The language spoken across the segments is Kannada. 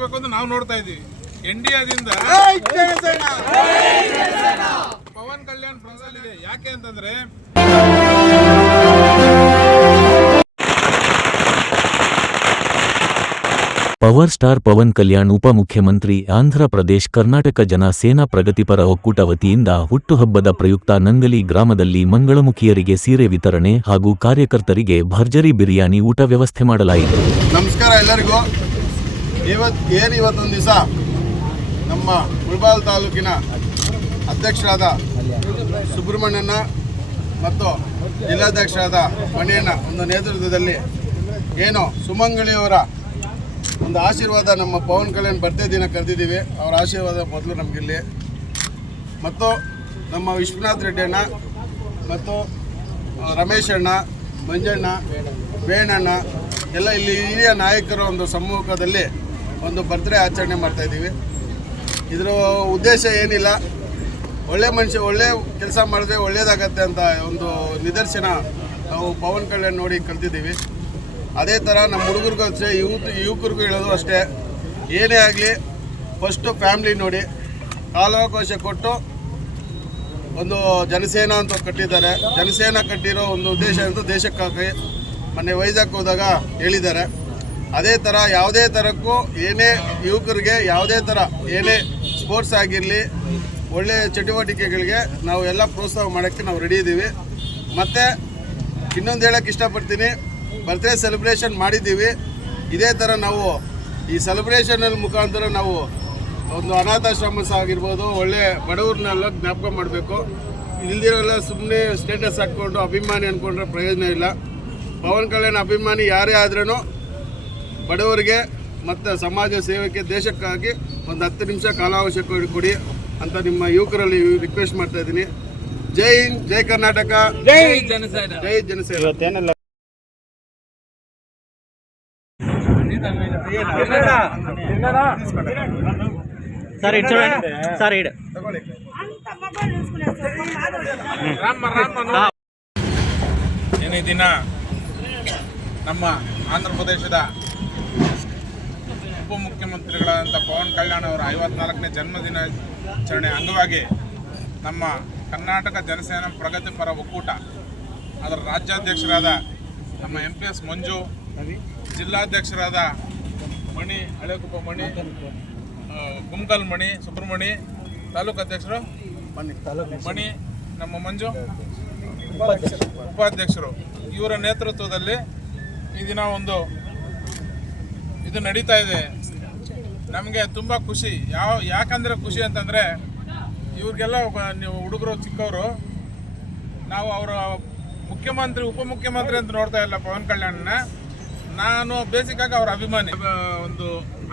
ಆಗಬೇಕು ಅಂತ ನಾವು ನೋಡ್ತಾ ಇದ್ದೀವಿ. ಇಂಡಿಯಾದಿಂದ ಪವನ್ ಕಲ್ಯಾಣ್ ಪ್ರಧಾನಿದೆ. ಯಾಕೆ ಅಂತಂದ್ರೆ ಪವರ್ ಸ್ಟಾರ್ ಪವನ್ ಕಲ್ಯಾಣ್ ಉಪಮುಖ್ಯಮಂತ್ರಿ ಆಂಧ್ರ ಪ್ರದೇಶ್ ಕರ್ನಾಟಕ ಜನ ಸೇನಾ ಪ್ರಗತಿಪರ ಒಕ್ಕೂಟ ವತಿಯಿಂದ ಹುಟ್ಟುಹಬ್ಬದ ಪ್ರಯುಕ್ತ ನಂಗಲಿ ಗ್ರಾಮದಲ್ಲಿ ಮಂಗಳಮುಖಿಯರಿಗೆ ಸೀರೆ ವಿತರಣೆ ಹಾಗೂ ಕಾರ್ಯಕರ್ತರಿಗೆ ಭರ್ಜರಿ ಬಿರಿಯಾನಿ ಊಟ ವ್ಯವಸ್ಥೆ ಮಾಡಲಾಯಿತು. ನಮಸ್ಕಾರ ಎಲ್ಲರಿಗೂ. ಇವತ್ತೊಂದು ದಿವಸ ನಮ್ಮ ಮುಳಬಾಗಿಲು ತಾಲೂಕಿನ ಅಧ್ಯಕ್ಷರಾದ ಸುಬ್ರಹ್ಮಣ್ಯಣ್ಣ ಮತ್ತು ಜಿಲ್ಲಾಧ್ಯಕ್ಷರಾದ ಮಣಿಯಣ್ಣ ಒಂದು ನೇತೃತ್ವದಲ್ಲಿ ಏನು ಸುಮಂಗಳಿಯವರ ಒಂದು ಆಶೀರ್ವಾದ ನಮ್ಮ ಪವನ್ ಕಲ್ಯಾಣ್ ಬರ್ಡೇ ದಿನ ಕರೆದಿದ್ದೀವಿ. ಅವರ ಆಶೀರ್ವಾದ ಮೊದಲು ನಮಗಿಲ್ಲಿ ಮತ್ತು ನಮ್ಮ ವಿಶ್ವನಾಥ್ ರೆಡ್ಡಿ ಅಣ್ಣ ಮತ್ತು ರಮೇಶ್ ಅಣ್ಣ, ಮಂಜಣ್ಣ, ವೇಣಣ್ಣ ಎಲ್ಲ ಇಲ್ಲಿ ಹಿರಿಯ ನಾಯಕರ ಒಂದು ಸಮ್ಮುಖದಲ್ಲಿ ಒಂದು ಬರ್ತ್ಡೇ ಆಚರಣೆ ಮಾಡ್ತಾಯಿದ್ದೀವಿ. ಇದರ ಉದ್ದೇಶ ಏನಿಲ್ಲ, ಒಳ್ಳೆ ಮನುಷ್ಯ ಒಳ್ಳೆ ಕೆಲಸ ಮಾಡಿದ್ರೆ ಒಳ್ಳೆಯದಾಗತ್ತೆ ಅಂತ ಒಂದು ನಿದರ್ಶನ ನಾವು ಪವನ್ ಕಲ್ಯಾಣ್ ನೋಡಿ ಕಲ್ತಿದ್ದೀವಿ. ಅದೇ ಥರ ನಮ್ಮ ಹುಡುಗರಿಗೂ ಅಷ್ಟೇ, ಯುವಕರಿಗೂ ಹೇಳೋದು ಅಷ್ಟೇ, ಏನೇ ಆಗಲಿ ಫಸ್ಟು ಫ್ಯಾಮ್ಲಿ ನೋಡಿ ಕಾಲಾವಕಾಶ ಕೊಟ್ಟು ಒಂದು ಜನಸೇನಾ ಅಂತ ಕಟ್ಟಿದ್ದಾರೆ. ಜನಸೇನಾ ಕಟ್ಟಿರೋ ಒಂದು ಉದ್ದೇಶ ಅಂತ ದೇಶಕ್ಕಾಗಿ ಮೊನ್ನೆ ವೈಜಾಗ್ ಹೋದಾಗ ಹೇಳಿದ್ದಾರೆ. ಅದೇ ಥರ ಯಾವುದೇ ಥರಕ್ಕೂ ಏನೇ ಯುವಕರಿಗೆ ಯಾವುದೇ ಥರ ಏನೇ ಸ್ಪೋರ್ಟ್ಸ್ ಆಗಿರಲಿ ಒಳ್ಳೆಯ ಚಟುವಟಿಕೆಗಳಿಗೆ ನಾವು ಎಲ್ಲ ಪ್ರೋತ್ಸಾಹ ಮಾಡೋಕ್ಕೆ ನಾವು ರೆಡಿ ಇದ್ದೀವಿ. ಮತ್ತು ಇನ್ನೊಂದು ಹೇಳೋಕ್ಕೆ ಇಷ್ಟಪಡ್ತೀನಿ, ಬರ್ತ್ಡೇ ಸೆಲೆಬ್ರೇಷನ್ ಮಾಡಿದ್ದೀವಿ. ಇದೇ ಥರ ನಾವು ಈ ಸೆಲೆಬ್ರೇಷನಲ್ಲಿ ಮುಖಾಂತರ ನಾವು ಒಂದು ಅನಾಥಾಶ್ರಮ ಆಗಿರ್ಬೋದು, ಒಳ್ಳೆ ಬಡವ್ರನ್ನೆಲ್ಲ ಜ್ಞಾಪಕ ಮಾಡಬೇಕು. ಇಲ್ದಿರೋಲ್ಲ ಸುಮ್ಮನೆ ಸ್ಟೇಟಸ್ ಹಾಕ್ಕೊಂಡು ಅಭಿಮಾನಿ ಅಂದ್ಕೊಂಡ್ರೆ ಪ್ರಯೋಜನ ಇಲ್ಲ. ಪವನ್ ಕಲ್ಯಾಣ್ ಅಭಿಮಾನಿ ಯಾರೇ ಆದ್ರೂ ಬಡವರಿಗೆ ಮತ್ತು ಸಮಾಜ ಸೇವೆಗೆ ದೇಶಕ್ಕಾಗಿ ಒಂದು 10 ನಿಮಿಷ ಕಾಲಾವಕಾಶ ಕೊಡಿ ಅಂತ ನಿಮ್ಮ ಯುವಕರಲ್ಲಿ ರಿಕ್ವೆಸ್ಟ್ ಮಾಡ್ತಾ ಇದ್ದೀನಿ. ಜೈ ಹಿಂದ್, ಜೈ ಕರ್ನಾಟಕ, ಜೈ ಜನಸೇನಾ, ಜೈ ಜನಸೇನಾ. ಈ ದಿನ ನಮ್ಮ ಆಂಧ್ರ ಪ್ರದೇಶದ ಉಪಮುಖ್ಯಮಂತ್ರಿಗಳಾದಂಥ ಪವನ್ ಕಲ್ಯಾಣ್ ಅವರ 54ನೇ ಜನ್ಮದಿನಾಚರಣೆ ಅಂಗವಾಗಿ ನಮ್ಮ ಕರ್ನಾಟಕ ಜನಸೇನಾ ಪ್ರಗತಿಪರ ಒಕ್ಕೂಟ ಅದರ ರಾಜ್ಯಾಧ್ಯಕ್ಷರಾದ ನಮ್ಮ MPS ಮಂಜು, ಜಿಲ್ಲಾಧ್ಯಕ್ಷರಾದ ಮಣಿ ಹಳೆಕುಪ್ಪ ಮಣಿ, ಗುಮ್ಕಲ್ ಮಣಿ ಸುಬ್ರಹ್ಮಣಿ, ತಾಲೂಕು ಅಧ್ಯಕ್ಷರು ಮಣಿ, ನಮ್ಮ ಮಂಜು ಉಪಾಧ್ಯಕ್ಷರು, ಇವರ ನೇತೃತ್ವದಲ್ಲಿ ಈ ದಿನ ಇದು ನಡೀತಾ ಇದೆ. ನಮಗೆ ತುಂಬ ಖುಷಿ. ಯಾಕಂದರೆ ಖುಷಿ ಅಂತಂದರೆ ಇವ್ರಿಗೆಲ್ಲ ನೀವು ಹುಡುಗರು ಚಿಕ್ಕವರು, ನಾವು ಅವರ ಮುಖ್ಯಮಂತ್ರಿ ಉಪಮುಖ್ಯಮಂತ್ರಿ ಅಂತ ನೋಡ್ತಾ ಇಲ್ಲ ಪವನ್ ಕಲ್ಯಾಣ್ನ. ನಾನು ಬೇಸಿಕ್ಕಾಗಿ ಅವರ ಅಭಿಮಾನಿ ಒಂದು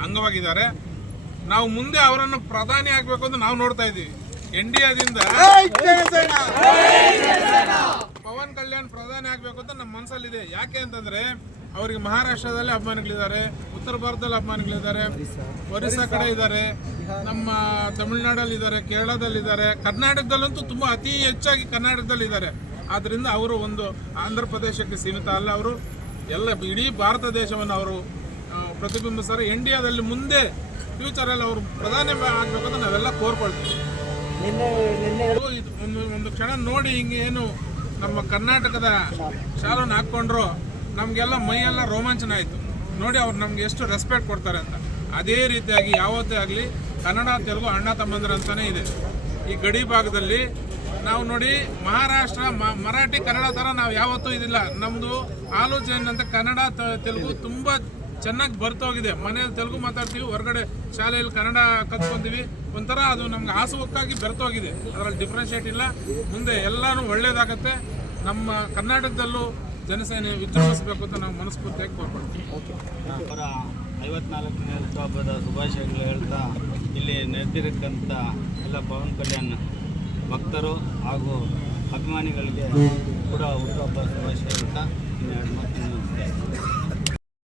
ಅಂಗವಾಗಿದ್ದಾರೆ. ನಾವು ಮುಂದೆ ಅವರನ್ನು ಪ್ರಧಾನಿ ಆಗಬೇಕು ಅಂತ ನಾವು ನೋಡ್ತಾ ಇದ್ದೀವಿ. ಇಂಡಿಯಾದಿಂದ ಪವನ್ ಕಲ್ಯಾಣ್ ಪ್ರಧಾನಿ ಆಗಬೇಕು ಅಂತ ನಮ್ಮ ಮನಸ್ಸಲ್ಲಿದೆ. ಯಾಕೆ ಅಂತಂದರೆ ಅವರಿಗೆ ಮಹಾರಾಷ್ಟ್ರದಲ್ಲಿ ಅಭಿಮಾನಿಗಳಿದ್ದಾರೆ, ಉತ್ತರ ಭಾರತದಲ್ಲಿ ಅಭಿಮಾನಿಗಳಿದ್ದಾರೆ, ಒರಿಸ್ಸಾ ಕಡೆ ಇದ್ದಾರೆ, ನಮ್ಮ ತಮಿಳುನಾಡಲ್ಲಿದ್ದಾರೆ, ಕೇರಳದಲ್ಲಿದ್ದಾರೆ, ಕರ್ನಾಟಕದಲ್ಲಂತೂ ತುಂಬ ಅತಿ ಹೆಚ್ಚಾಗಿ ಕರ್ನಾಟಕದಲ್ಲಿದ್ದಾರೆ. ಆದ್ದರಿಂದ ಅವರು ಒಂದು ಆಂಧ್ರ ಪ್ರದೇಶಕ್ಕೆ ಸೀಮಿತ ಅಲ್ಲ, ಅವರು ಎಲ್ಲ ಇಡೀ ಭಾರತ ದೇಶವನ್ನು ಅವರು ಪ್ರತಿಬಿಂಬಿಸ್ತಾರೆ. ಇಂಡಿಯಾದಲ್ಲಿ ಮುಂದೆ ಫ್ಯೂಚರಲ್ಲಿ ಅವರು ಪ್ರಧಾನಿ ಆಗಬೇಕು ಅಂತ ನಾವೆಲ್ಲ ಕೋರ್ಕೊಳ್ತೀವಿ. ಒಂದು ಕ್ಷಣ ನೋಡಿ, ಹಿಂಗೆ ಏನು ನಮ್ಮ ಕರ್ನಾಟಕದ ಶಾಲನ್ನು ಹಾಕ್ಕೊಂಡ್ರು ನಮಗೆಲ್ಲ ಮೈಯೆಲ್ಲ ರೋಮಾಂಚನ ಆಯಿತು ನೋಡಿ. ಅವ್ರು ನಮ್ಗೆ ಎಷ್ಟು ರೆಸ್ಪೆಕ್ಟ್ ಕೊಡ್ತಾರೆ ಅಂತ. ಅದೇ ರೀತಿಯಾಗಿ ಯಾವತ್ತೇ ಆಗಲಿ ಕನ್ನಡ ತೆಲುಗು ಅಣ್ಣ ತಮ್ಮಂದಿರ ಅಂತಲೇ ಇದೆ. ಈ ಗಡಿ ಭಾಗದಲ್ಲಿ ನಾವು ನೋಡಿ ಮಹಾರಾಷ್ಟ್ರ ಮರಾಠಿ ಕನ್ನಡ ಥರ ನಾವು ಯಾವತ್ತೂ ಇದಿಲ್ಲ. ನಮ್ಮದು ಆಲೋಚನೆ ಅಂತ ಕನ್ನಡ ತೆಲುಗು ತುಂಬ ಚೆನ್ನಾಗಿ ಬರ್ತೋಗಿದೆ. ಮನೇಲಿ ತೆಲುಗು ಮಾತಾಡ್ತೀವಿ, ಹೊರಗಡೆ ಶಾಲೆಯಲ್ಲಿ ಕನ್ನಡ ಕಲ್ತ್ಕೊಂತೀವಿ. ಒಂಥರ ಅದು ನಮ್ಗೆ ಹಾಸುವಕ್ಕಾಗಿ ಬೆರ್ತೋಗಿದೆ. ಅದರಲ್ಲಿ ಡಿಫ್ರೆನ್ಷಿಯೇಟ್ ಇಲ್ಲ. ಮುಂದೆ ಎಲ್ಲರೂ ಒಳ್ಳೇದಾಗತ್ತೆ. ನಮ್ಮ ಕರ್ನಾಟಕದಲ್ಲೂ ಜನಸೇನೆ ವಿಜೃಂಭಿಸಬೇಕು ಅಂತ ನಾವು ಮನಸ್ಫೂರ್ತಿಯಾಗಿ ಕೋರ್ಕೊಳ್ತೀವಿ. ಅವರ 54ನೇ ಹುಟ್ಟುಹಬ್ಬದ ಶುಭಾಶಯಗಳು ಹೇಳ್ತಾ ಇಲ್ಲಿ ನೆರೆದಿರತಕ್ಕಂಥ ಎಲ್ಲ ಪವನ್ ಕಲ್ಯಾಣ್ ಭಕ್ತರು ಹಾಗೂ ಅಭಿಮಾನಿಗಳಿಗೆ ಕೂಡ ಹುಟ್ಟುಹಬ್ಬ ಶುಭಾಶಯ ಹೇಳ್ತಾ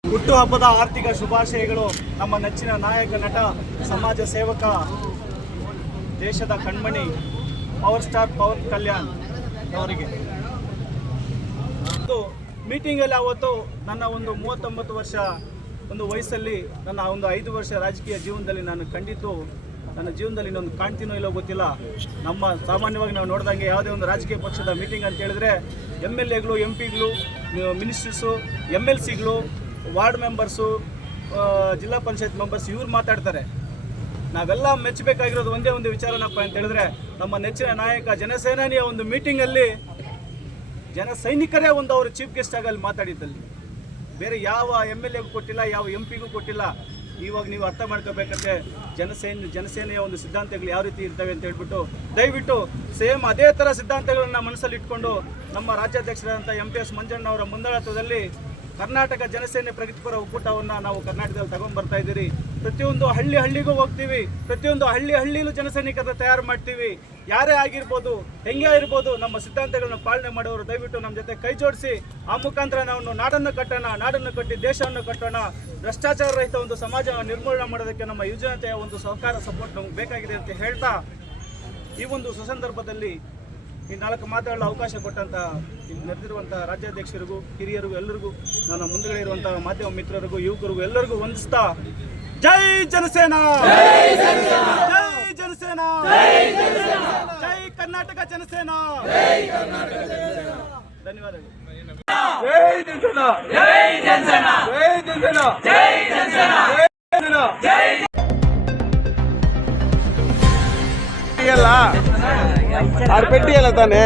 ಹುಟ್ಟುಹಬ್ಬದ ಆರ್ಥಿಕ ಶುಭಾಶಯಗಳು ನಮ್ಮ ನೆಚ್ಚಿನ ನಾಯಕ, ನಟ, ಸಮಾಜ ಸೇವಕ, ದೇಶದ ಕಣ್ಮಣಿ ಪವರ್ ಸ್ಟಾರ್ ಪವನ್ ಕಲ್ಯಾಣ್ ಅವರಿಗೆ. ಮೀಟಿಂಗಲ್ಲಿ ಅವತ್ತು ನನ್ನ ಒಂದು 39 ವರ್ಷ ಒಂದು ವಯಸ್ಸಲ್ಲಿ ನನ್ನ ಒಂದು 5 ವರ್ಷ ರಾಜಕೀಯ ಜೀವನದಲ್ಲಿ ನಾನು ಕಂಡಿದ್ದು ನನ್ನ ಜೀವನದಲ್ಲಿ ಇನ್ನೊಂದು ಕಾಣ್ತೀನೋ ಇಲ್ಲೋ ಗೊತ್ತಿಲ್ಲ. ನಮ್ಮ ಸಾಮಾನ್ಯವಾಗಿ ನಾವು ನೋಡಿದಂಗೆ ಯಾವುದೇ ಒಂದು ರಾಜಕೀಯ ಪಕ್ಷದ ಮೀಟಿಂಗ್ ಅಂತ ಹೇಳಿದ್ರೆ MLAಗಳು, MP ಗಳು, ಮಿನಿಸ್ಟರ್ಸು, MLCಗಳು, ವಾರ್ಡ್ ಮೆಂಬರ್ಸು, ಜಿಲ್ಲಾ ಪಂಚಾಯತ್ ಮೆಂಬರ್ಸ್ ಇವ್ರು ಮಾತಾಡ್ತಾರೆ. ನಾವೆಲ್ಲ ಮೆಚ್ಚಬೇಕಾಗಿರೋದು ಒಂದೇ ಒಂದು ವಿಚಾರನಪ್ಪ ಅಂತ ಹೇಳಿದ್ರೆ ನಮ್ಮ ನೆಚ್ಚಿನ ನಾಯಕ ಜನಸೇನಾನಿಯ ಒಂದು ಮೀಟಿಂಗಲ್ಲಿ ಜನ ಸೈನಿಕರೇ ಒಂದು ಅವರು ಚೀಫ್ ಗೆಸ್ಟ್ ಆಗಿ ಅಲ್ಲಿ ಮಾತಾಡಿದ್ದಲ್ಲಿ, ಬೇರೆ ಯಾವ MLAಗೂ ಕೊಟ್ಟಿಲ್ಲ, ಯಾವ MP ಗೂ ಕೊಟ್ಟಿಲ್ಲ. ಇವಾಗ ನೀವು ಅರ್ಥ ಮಾಡ್ಕೋಬೇಕಂದ್ರೆ ಜನಸೇನೆಯ ಒಂದು ಸಿದ್ಧಾಂತಗಳು ಯಾವ ರೀತಿ ಇರ್ತವೆ ಅಂತ ಹೇಳ್ಬಿಟ್ಟು ದಯವಿಟ್ಟು ಸೇಮ್ ಅದೇ ಥರ ಸಿದ್ಧಾಂತಗಳನ್ನ ಮನಸ್ಸಲ್ಲಿ ಇಟ್ಕೊಂಡು ನಮ್ಮ ರಾಜ್ಯಾಧ್ಯಕ್ಷರಾದಂಥ MPS ಮಂಜಣ್ಣ ಅವರ ಮುಂದಾಳತ್ವದಲ್ಲಿ ಕರ್ನಾಟಕ ಜನಸೇನೆ ಪ್ರಗತಿಪರ ಒಕ್ಕೂಟವನ್ನು ನಾವು ಕರ್ನಾಟಕದಲ್ಲಿ ತಗೊಂಡ್ಬರ್ತಾ ಇದ್ದೀರಿ. ಪ್ರತಿಯೊಂದು ಹಳ್ಳಿಗೂ ಹೋಗ್ತೀವಿ, ಪ್ರತಿಯೊಂದು ಹಳ್ಳಿಲೂ ಜನಸೈನಿಕರನ್ನ ತಯಾರು ಮಾಡ್ತೀವಿ. ಯಾರೇ ಆಗಿರ್ಬೋದು, ಹೆಂಗೆ ಆಗಿರ್ಬೋದು, ನಮ್ಮ ಸಿದ್ಧಾಂತಗಳನ್ನ ಪಾಲನೆ ಮಾಡೋರು ದಯವಿಟ್ಟು ನಮ್ಮ ಜೊತೆ ಕೈ ಜೋಡಿಸಿ ಆ ಮುಖಾಂತರ ನಾವು ನಾಡನ್ನು ಕಟ್ಟೋಣ, ನಾಡನ್ನು ಕಟ್ಟಿ ದೇಶವನ್ನು ಕಟ್ಟೋಣ. ಭ್ರಷ್ಟಾಚಾರ ರಹಿತ ಒಂದು ಸಮಾಜ ನಿರ್ಮೂಲನೆ ಮಾಡೋದಕ್ಕೆ ನಮ್ಮ ಯುವಜನತೆಯ ಒಂದು ಸಹಕಾರ ಸಪೋರ್ಟ್ ನಮ್ಗೆ ಬೇಕಾಗಿದೆ ಅಂತ ಹೇಳ್ತಾ ಈ ಒಂದು ಸುಸಂದರ್ಭದಲ್ಲಿ ಈ 4 ಮಾತುಗಳ ಅವಕಾಶ ಕೊಟ್ಟಂತ ಇಲ್ಲಿ ನೆರೆದಿರುವಂಥ ರಾಜ್ಯಾಧ್ಯಕ್ಷರಿಗೂ, ಹಿರಿಯರಿಗೂ, ಎಲ್ಲರಿಗೂ, ನನ್ನ ಮುಂದುಗಡೆ ಇರುವಂಥ ಮಾಧ್ಯಮ ಮಿತ್ರರಿಗೂ, ಯುವಕರಿಗೂ ಎಲ್ಲರಿಗೂ ವಂದಿಸ್ತಾ ಜೈ ಜನಸೇನಾ, ಜೈ ಜನಸೇನಾ, ಜೈ ಕರ್ನಾಟಕ ಜನಸೇನಾ. ಧನ್ಯವಾದಗಳು. ಜೈ ಜನಸೇನಾ, ಜೈ ಜನಸೇನಾ, ಜೈ ಜನಸೇನಾ, ಜೈ ಜನಸೇನಾ, ಜೈ ಪೆಟ್ಟಿಯಲ್ಲ ತಾನೇ.